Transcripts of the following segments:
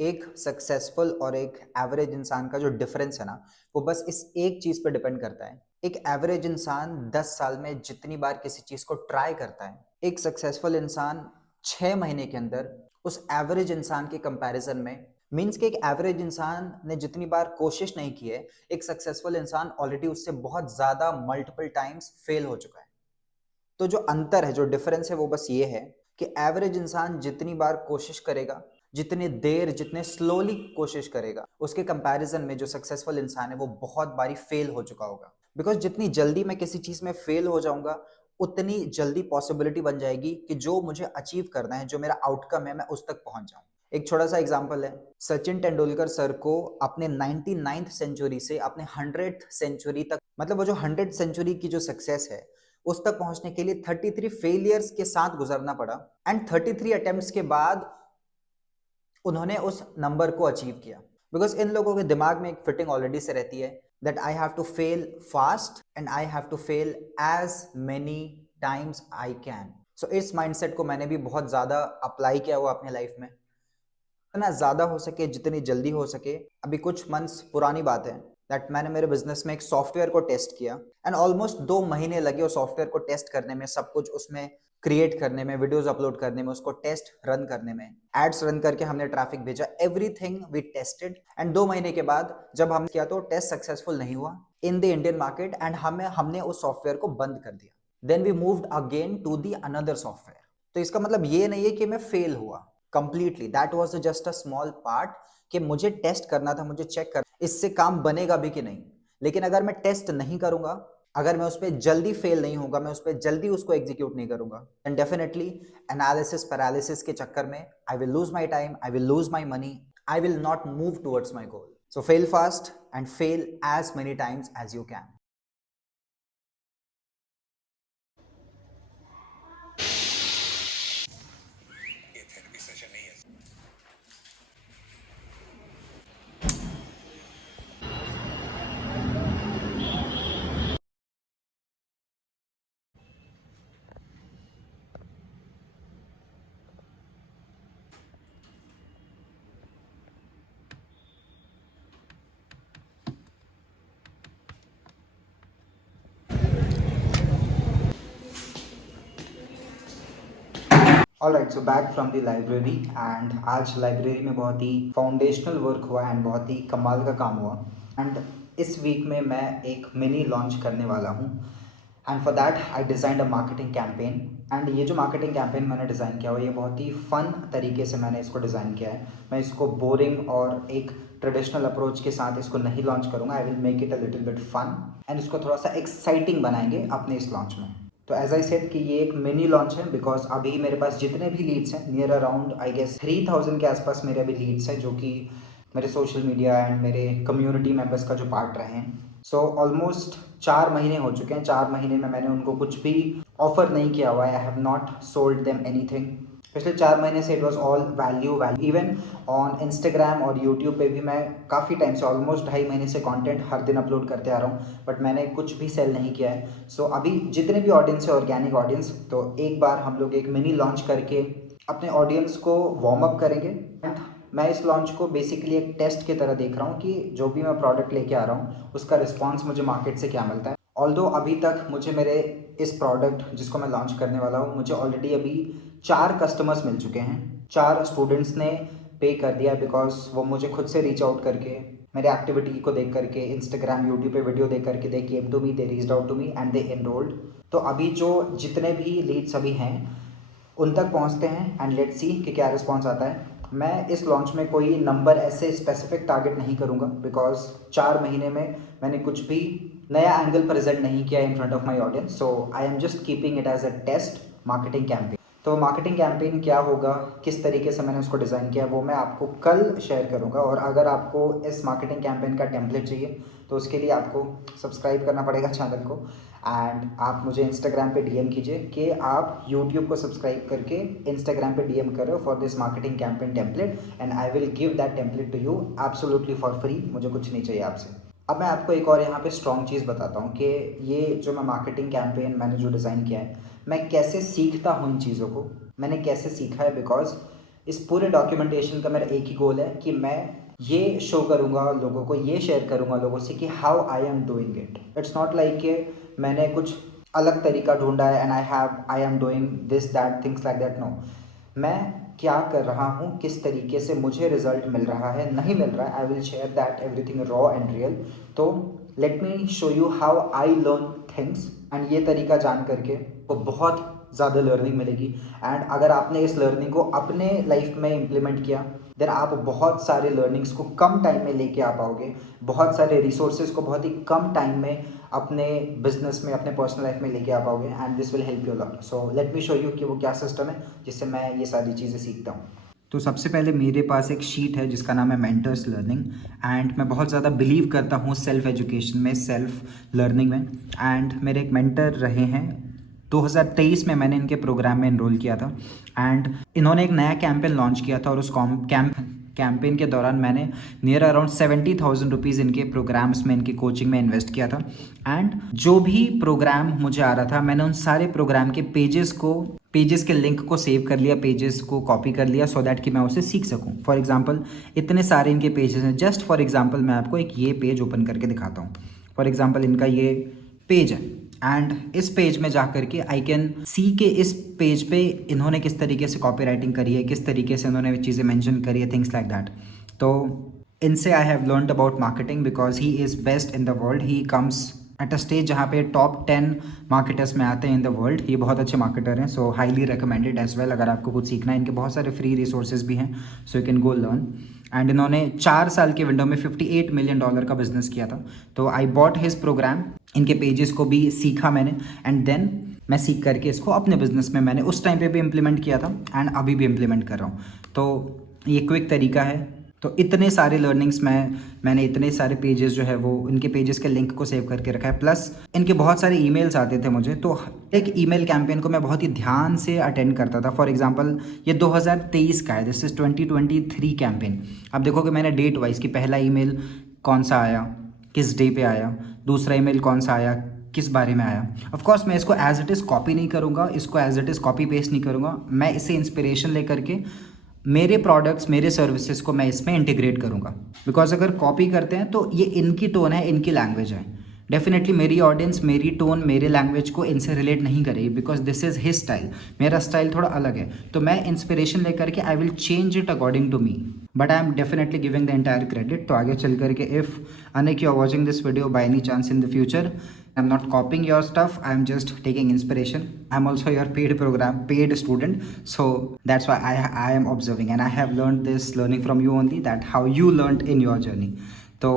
एक सक्सेसफुल और एक एवरेज इंसान का जो डिफरेंस है ना, वो बस इस एक चीज पे डिपेंड करता है। एक एवरेज इंसान 10 साल में जितनी बार किसी चीज को ट्राई करता है, एक सक्सेसफुल इंसान 6 महीने के अंदर उस एवरेज इंसान के कंपैरिजन में, मींस कि एक एवरेज इंसान ने जितनी बार कोशिश नहीं की है, एक सक्सेसफुल इंसान ऑलरेडी उससे बहुत ज्यादा मल्टीपल टाइम्स फेल हो चुका है। तो जो अंतर है, जो डिफरेंस है, वो बस ये है कि एवरेज इंसान जितनी बार कोशिश करेगा, जितनी देर, जितने स्लोली कोशिश करेगा, उसके कंपैरिजन में जो सक्सेसफुल इंसान है वो बहुत बारी फेल हो चुका होगा। बिकॉज जितनी जल्दी मैं किसी चीज में फेल हो जाऊंगा, उतनी जल्दी पॉसिबिलिटी बन जाएगी कि जो मुझे अचीव करना है, जो मेरा आउटकम है, मैं उस तक पहुंच जाऊं। एक छोटा सा एग्जांपल है, सचिन तेंदुलकर सर को अपने 99th सेंचुरी से अपने 100th सेंचुरी तक, मतलब वो जो 100 सेंचुरी की जो सक्सेस है, उस तक पहुंचने के लिए 33 फेलियर्स के साथ गुजरना पड़ा। एंड 33 अटेम्प्ट्स के बाद उन्होंने उस नंबर को अचीव किया। बिकॉज इन लोगों के दिमाग में एक फिटिंग ऑलरेडी से रहती है that I have to fail fast and I have to fail as many times I can. So इस माइंडसेट को मैंने भी बहुत ज्यादा अप्लाई किया हुआ अपने लाइफ में। जितना ज्यादा हो सके, जितनी जल्दी हो सके। अभी कुछ मंथ्स पुरानी बात है दैट मैंने मेरे बिजनेस में एक सॉफ्टवेयर को टेस्ट किया एंड ऑलमोस्ट 2 महीने लगे उस सॉफ्टवेयर को टेस्ट करने में, सब कुछ उसमें क्रिएट करने में, वीडियोस अपलोड करने में, उसको टेस्ट रन करने में, एड्स रन करके हमने ट्रैफिक भेजा, एवरीथिंग वी टेस्टेड। एंड 2 महीने के बाद जब हमने किया तो टेस्ट सक्सेसफुल नहीं हुआ in the Indian market and हमने उस सॉफ्टवेयर को बंद कर दिया। Then we moved again to the another software. तो इसका मतलब ये नहीं है कि मैं फेल हुआ completely, that was just a small part कि मुझे टेस्ट करना था, मुझे चेक कर इससे काम बनेगा भी कि नहीं। लेकिन अगर मैं टेस्ट नहीं करूंगा, अगर मैं उस पर जल्दी फेल नहीं होगा, मैं उस पर जल्दी उसको एग्जीक्यूट नहीं करूंगा, एंड डेफिनेटली एनालिसिस पैरालिसिस के चक्कर में I will lose my time, I will lose my money, I will not move towards my goal. So fail fast and fail as many times as you can. Alright, so back from the library and आज library में बहुत ही foundational work हुआ and बहुत ही कमाल का काम हुआ। एंड इस वीक में मैं एक मिनी लॉन्च करने वाला हूँ and for that I designed a marketing campaign. And ये जो मार्केटिंग कैंपेन मैंने डिज़ाइन किया हुआ, ये बहुत ही फ़न तरीके से मैंने इसको डिज़ाइन किया है। मैं इसको बोरिंग और एक ट्रेडिशनल अप्रोच के साथ इसको नहीं लॉन्च करूँगा। I will make it a little bit fun and इसको थोड़ा सा एक्साइटिंग बनाएंगे अपने इस लॉन्च में। तो एज आई सेड कि ये एक मिनी लॉन्च है बिकॉज अभी मेरे पास जितने भी लीड्स हैं, नियर अराउंड आई गेस 3000 के आसपास मेरे अभी लीड्स हैं, जो कि मेरे सोशल मीडिया एंड मेरे कम्युनिटी मेंबर्स का जो पार्ट रहे हैं। सो ऑलमोस्ट 4 महीने हो चुके हैं। 4 महीने में मैंने उनको कुछ भी ऑफर नहीं किया हुआ है। I have not sold them anything. पिछले 4 महीने से it was all value value. Even on Instagram और यूट्यूब पे भी मैं काफ़ी टाइम से, ऑलमोस्ट 2.5 महीने से कंटेंट हर दिन अपलोड करते आ रहा हूँ, बट मैंने कुछ भी सेल नहीं किया है। सो अभी जितने भी ऑडियंस है, ऑर्गेनिक ऑडियंस, तो एक बार हम लोग एक मिनी लॉन्च करके अपने ऑडियंस को वार्म अप करेंगे। एंड मैं इस लॉन्च को बेसिकली एक टेस्ट की तरह देख रहा हूँ कि जो भी मैं प्रोडक्ट लेके आ रहा हूँ उसका रिस्पॉन्स मुझे मार्केट से क्या मिलता है। ऑल्दो अभी तक मुझे मेरे इस प्रोडक्ट जिसको मैं लॉन्च करने वाला हूँ, मुझे ऑलरेडी अभी 4 कस्टमर्स मिल चुके हैं। 4 स्टूडेंट्स ने पे कर दिया बिकॉज वो मुझे खुद से रीच आउट करके, मेरे एक्टिविटी को देख करके, इंस्टाग्राम यूट्यूब पे वीडियो देख करके, they came to me, they reached out to me and they enrolled. तो अभी जो जितने भी लीड्स अभी हैं उन तक पहुंचते हैं एंड लेट्स सी कि क्या रिस्पॉन्स आता है। मैं इस लॉन्च में कोई नंबर ऐसे स्पेसिफिक टारगेट नहीं करूंगा बिकॉज 4 महीने में मैंने कुछ भी नया एंगल प्रेजेंट नहीं किया in front of my audience. So I am just keeping it as a test marketing campaign. तो मार्केटिंग कैंपेन क्या होगा, किस तरीके से मैंने उसको डिज़ाइन किया, वो मैं आपको कल शेयर करूंगा। और अगर आपको इस मार्केटिंग कैंपेन का टेम्पलेट चाहिए तो उसके लिए आपको सब्सक्राइब करना पड़ेगा चैनल को एंड आप मुझे इंस्टाग्राम पे डीएम कीजिए कि आप यूट्यूब को सब्सक्राइब करके इंस्टाग्राम पे डीएम कर रहे हो for this marketing campaign template and I will give that template to you absolutely for free. मुझे कुछ नहीं चाहिए आपसे। अब मैं आपको एक और यहाँ पे स्ट्रॉन्ग चीज़ बताता हूँ कि ये जो मैं मार्केटिंग कैंपेन मैंने जो डिज़ाइन किया है, मैं कैसे सीखता हूँ इन चीज़ों को, मैंने कैसे सीखा है। बिकॉज इस पूरे डॉक्यूमेंटेशन का मेरा एक ही गोल है कि मैं ये शो करूँगा लोगों को, ये शेयर करूँगा लोगों से कि how I am doing it. It's not like कि मैंने कुछ अलग तरीका ढूंढा है and I am doing this that things like that. No, मैं क्या कर रहा हूँ, किस तरीके से मुझे रिजल्ट मिल रहा है, नहीं मिल रहा है, I will share that everything raw and real. तो let me show you how I learn things, and ये तरीका जान करके वो बहुत ज़्यादा लर्निंग मिलेगी। एंड अगर आपने इस लर्निंग को अपने लाइफ में इम्प्लीमेंट किया, देन आप बहुत सारे लर्निंग्स को कम टाइम में लेके आ पाओगे, बहुत सारे रिसोर्सेज को बहुत ही कम टाइम में अपने बिजनेस में, अपने पर्सनल लाइफ में लेके आ पाओगे, and this will help you lot. So let me show you कि वो क्या सिस्टम है जिससे मैं ये सारी चीज़ें सीखता हूँ। तो सबसे पहले मेरे पास एक शीट है जिसका नाम है मेंटर्स लर्निंग, एंड मैं बहुत ज़्यादा बिलीव करता हूँ सेल्फ एजुकेशन में, सेल्फ लर्निंग में। एंड मेरे एक मेंटर रहे हैं, 2023 में मैंने इनके प्रोग्राम में इनरोल किया था, एंड इन्होंने एक नया कैंपेन लॉन्च किया था, और उस कैंपेन के दौरान मैंने नियर अराउंड 70,000 रुपीज़ इनके प्रोग्राम्स में, इनकी कोचिंग में इन्वेस्ट किया था। एंड जो भी प्रोग्राम मुझे आ रहा था, मैंने उन सारे प्रोग्राम के पेजेस के लिंक को सेव कर लिया, पेजेस को कॉपी कर लिया, सो दैट कि मैं उसे सीख सकूं। फॉर एग्जांपल इतने सारे इनके पेजेस हैं, जस्ट फॉर एग्जांपल मैं आपको एक ये पेज ओपन करके दिखाता हूँ। फॉर एग्जांपल इनका ये पेज है, एंड इस पेज में जा करके आई कैन सी के इस पेज पे इन्होंने किस तरीके से कॉपी राइटिंग करी है, किस तरीके से इन्होंने चीज़ें मेंशन करी है, थिंग्स लाइक दैट। तो इनसे I have learned about marketing because he is best in the world. He comes at a stage जहाँ पे टॉप 10 मार्केटर्स में आते हैं इन द वर्ल्ड। ये बहुत अच्छे मार्केटर हैं, so highly recommended as well. अगर आपको कुछ सीखना है, इनके बहुत सारे फ्री रिसोर्सेज भी हैं, so you can go learn. And इन्होंने 4 साल के विंडो में $58 मिलियन का बिजनेस किया था। तो आई बॉट हिज प्रोग्राम, इनके पेजेस को भी सीखा मैंने, एंड देन मैं सीख करके इसको अपने बिजनेस में मैंने उस टाइम पे भी इम्प्लीमेंट किया था, एंड अभी भी इम्प्लीमेंट कर रहा हूँ। तो ये क्विक तरीका है। तो इतने सारे लर्निंग्स मैंने इतने सारे पेजेस जो है वो इनके पेजेस के लिंक को सेव करके रखा है, प्लस इनके बहुत सारे ईमेल्स आते थे मुझे, तो एक ईमेल कैंपेन को मैं बहुत ही ध्यान से अटेंड करता था। फॉर एग्जांपल ये 2023 का है, दिस इज 2023 कैंपेन। अब देखोगे मैंने डेट वाइज कि पहला ईमेल कौन सा आया, किस डे पे आया, दूसरा ईमेल कौन सा आया, किस बारे में आया। ऑफ कोर्स मैं इसको एज इट इज़ कॉपी नहीं करूँगा, इसको as it is copy paste नहीं करूँगा, मैं इसे इंस्पिरेशन लेकर के मेरे प्रोडक्ट्स, मेरे सर्विसेज को मैं इसमें इंटीग्रेट करूँगा। बिकॉज अगर कॉपी करते हैं तो ये इनकी टोन है, इनकी लैंग्वेज है, डेफिनेटली मेरी ऑडियंस मेरी टोन, मेरे लैंग्वेज को इनसे रिलेट नहीं करेगी, because this is his style, मेरा स्टाइल थोड़ा अलग है। तो मैं इंस्पिरेशन लेकर के I will change it according to me, but I am definitely giving the entire credit. तो आगे चल करके if Anik you are watching this video by any chance in the future, I'm not copying your stuff, I'm just taking inspiration. I'm also your paid student, so that's why I am observing, and I have learning from you only, that how you learned in your journey. तो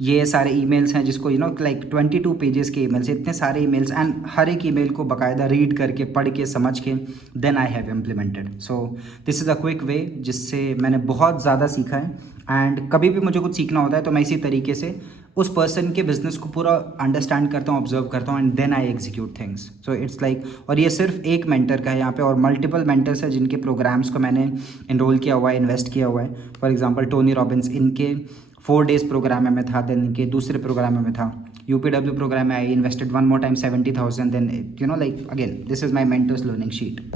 ये सारे emails हैं जिसको like 22 pages के emails, इतने सारे emails, and हर एक email को बाकायदा रीड करके, पढ़ के, समझ के then I have implemented. So this is a quick way जिससे मैंने बहुत ज़्यादा सीखा है। एंड कभी भी मुझे कुछ सीखना होता है तो मैं इसी तरीके से उस पर्सन के बिजनेस को पूरा अंडरस्टैंड करता हूँ, ऑब्जर्व करता हूँ, and then I execute things. So it's like, और ये सिर्फ एक मेंटर का है यहाँ पे, और मल्टीपल मेंटर्स है जिनके प्रोग्राम्स को मैंने इनरोल किया हुआ है, इन्वेस्ट किया हुआ है। फॉर एग्जांपल टोनी रॉबिन्स, इनके 4 डेज प्रोग्राम में था, देन इनके दूसरे प्रोग्राम में था, UPW प्रोग्राम में I invested one more time 70,000, then like again this is my mentor's learning sheet.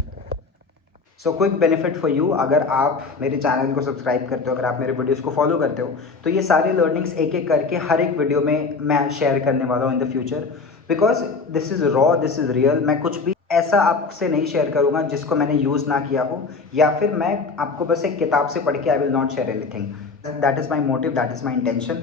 So quick benefit for you, अगर आप मेरे चैनल को सब्सक्राइब करते हो, अगर आप मेरे वीडियोस को फॉलो करते हो, तो ये सारे लर्निंग्स एक एक करके हर एक वीडियो में मैं शेयर करने वाला हूँ इन the future, because this is raw, this is real. मैं कुछ भी ऐसा आपसे नहीं शेयर करूँगा जिसको मैंने यूज़ ना किया हो, या फिर मैं आपको बस एक किताब से पढ़ के I will not share anything. That is my motive, that is my intention,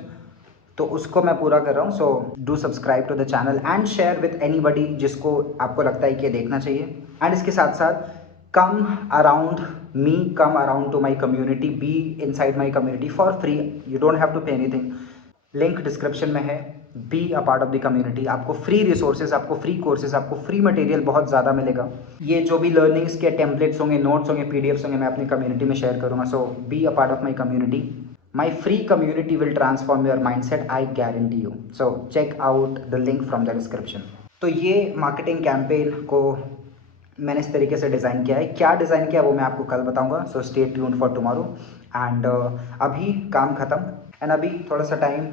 तो उसको मैं पूरा कर रहा हूँ। So do subscribe to the channel and share with anybody जिसको आपको लगता है कि ये देखना चाहिए। एंड इसके साथ साथ come around me, come around to my community, be inside my community for free, you don't have to pay anything, link description में है। B a part of the community, आपको फ्री रिसोर्सेज, आपको free courses, आपको free material बहुत ज़्यादा मिलेगा। ये जो भी लर्निंग्स के टेम्पलेट्स होंगे, नोट्स होंगे, PDFs होंगे, मैं अपनी कम्युनिटी में शेयर करूँगा। So be a part of my community, my free community will transform your mindset, I guarantee you. So check out the link from the description. तो ये मार्केटिंग कैंपेन को मैंने इस तरीके से डिज़ाइन किया है। क्या डिज़ाइन किया वो मैं आपको कल बताऊंगा, so stay tuned for tomorrow. And अभी काम ख़त्म, एंड अभी थोड़ा सा time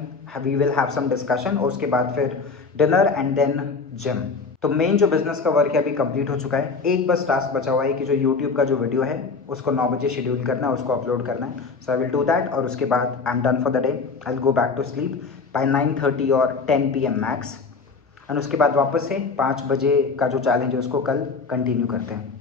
we will have some discussion, और उसके बाद फिर डिनर एंड देन जिम। तो मेन जो बिजनेस का वर्क है अभी कंप्लीट हो चुका है। एक बस टास्क बचा हुआ है कि जो यूट्यूब का जो वीडियो है उसको 9 बजे शेड्यूल करना है, उसको अपलोड करना है। So I will do that और उसके बाद I am done for the day. I will go back to sleep by 9:30 और 10 PM मैक्स। एंड उसके बाद वापस से 5 बजे का जो चैलेंज है उसको कल कंटिन्यू करते हैं।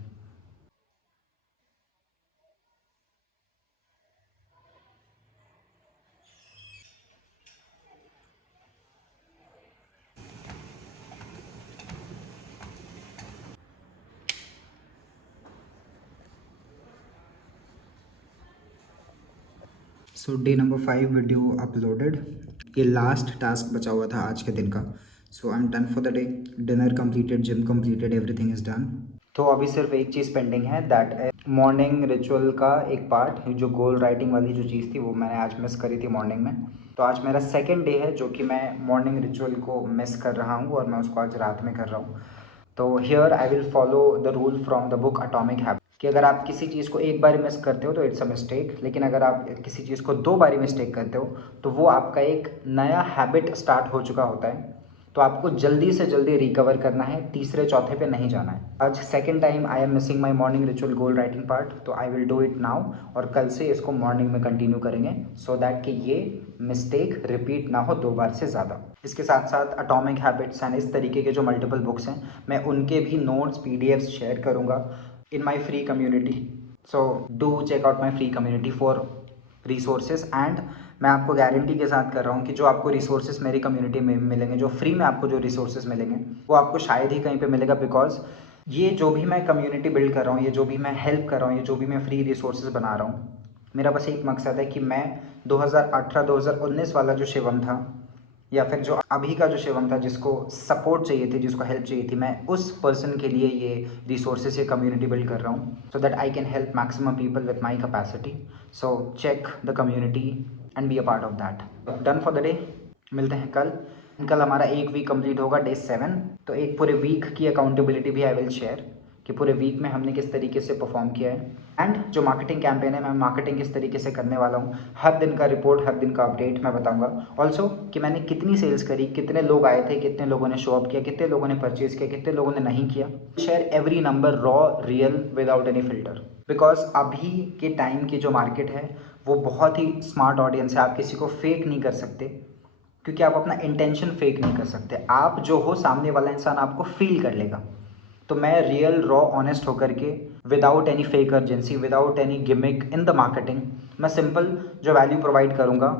So day number 5 video uploaded. ये लास्ट टास्क बचा हुआ था आज के दिन का। So I am done for the day. Dinner completed, gym completed, everything is done. तो अभी सिर्फ एक चीज़ पेंडिंग है, दैट मॉर्निंग रिचुअल का एक पार्ट, जो गोल राइटिंग वाली जो चीज़ थी वो मैंने आज मिस करी थी मॉर्निंग में। तो आज मेरा सेकेंड डे है जो कि मैं मॉर्निंग रिचुअल को मिस कर रहा हूँ और मैं उसको आज रात में कर रहा हूँ। तो here I will follow the rule from the book atomic habit कि अगर आप किसी चीज़ को एक बार मिस करते हो तो इट्स अ मिस्टेक, लेकिन अगर आप किसी चीज़ को 2 बारी मिस्टेक करते हो तो वो आपका एक नया हैबिट स्टार्ट हो चुका होता है। तो आपको जल्दी से जल्दी रिकवर करना है, तीसरे चौथे पे नहीं जाना है। आज second time I am missing my morning ritual goal writing part, तो I will do it now और कल से इसको मॉर्निंग में कंटिन्यू करेंगे सो दैट कि ये मिस्टेक रिपीट ना हो 2 बार से ज़्यादा। इसके साथ साथ एटॉमिक हैबिट्स एंड इस तरीके के जो मल्टीपल बुक्स हैं मैं उनके भी नोट्स PDFs शेयर करूँगा in my free community. So do check out my free community for resources and मैं आपको गारंटी के साथ कर रहा हूँ कि जो आपको रिसोर्सेज मेरी कम्युनिटी में मिलेंगे, जो फ्री में आपको जो रिसोर्सेज मिलेंगे वो आपको शायद ही कहीं पे मिलेगा। बिकॉज ये जो भी मैं कम्युनिटी बिल्ड कर रहा हूँ, ये जो भी मैं हेल्प कर रहा हूँ, ये जो भी मैं फ्री रिसोर्सेज बना रहा हूँ, मेरा बस एक मकसद है कि मैं 2018-2019 वाला जो शिवम था या फिर जो अभी का जो शिवम था जिसको सपोर्ट चाहिए थी, जिसको हेल्प चाहिए थी, मैं उस पर्सन के लिए ये रिसोर्सेज, ये कम्युनिटी बिल्ड कर रहा हूँ so that I can help maximum people with my capacity. So check the community and be a part of that. Done for the day. मिलते हैं कल। कल हमारा एक वीक कंप्लीट होगा, डे 7। तो एक पूरे वीक की अकाउंटेबिलिटी भी आई विल शेयर कि पूरे वीक में हमने किस तरीके से परफॉर्म किया है। एंड जो मार्केटिंग कैंपेन है, मैं मार्केटिंग किस तरीके से करने वाला हूँ, हर दिन का रिपोर्ट, हर दिन का अपडेट मैं बताऊंगा। ऑल्सो कि मैंने कितनी सेल्स करी, कितने लोग आए थे, कितने लोगों ने शो अप किया, कितने लोगों ने परचेज किया, कितने लोगों ने नहीं किया। Share every number raw, real, without any filter. Because अभी के टाइम की जो मार्केट है वो बहुत ही स्मार्ट ऑडियंस है। आप किसी को फेक नहीं कर सकते क्योंकि आप अपना इंटेंशन फेक नहीं कर सकते। आप जो हो, सामने वाला इंसान आपको फील कर लेगा। तो मैं रियल रॉ ऑनेस्ट होकर के, without any fake urgency, without any gimmick in the marketing, मैं सिंपल जो वैल्यू प्रोवाइड करूँगा,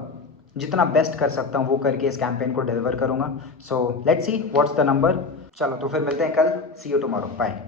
जितना बेस्ट कर सकता हूँ वो करके इस कैंपेन को डिलीवर करूँगा। So let's see what's the number. चलो तो फिर मिलते हैं कल। सी यू टुमारो, बाय।